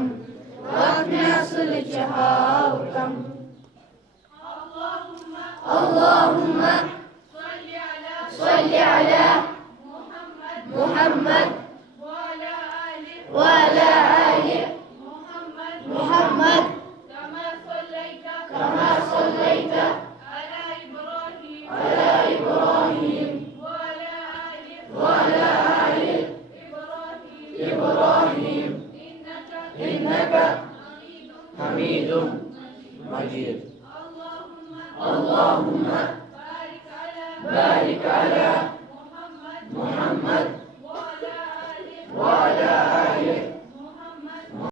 وارحم واقنا صلحها وارحم. اللهم صل على محمد وعلى آل محمد كما صليت على إبراهيم وعلى آل إبراهيم إنك حميد مجيد. اللهم بارك على محمد وعلى آله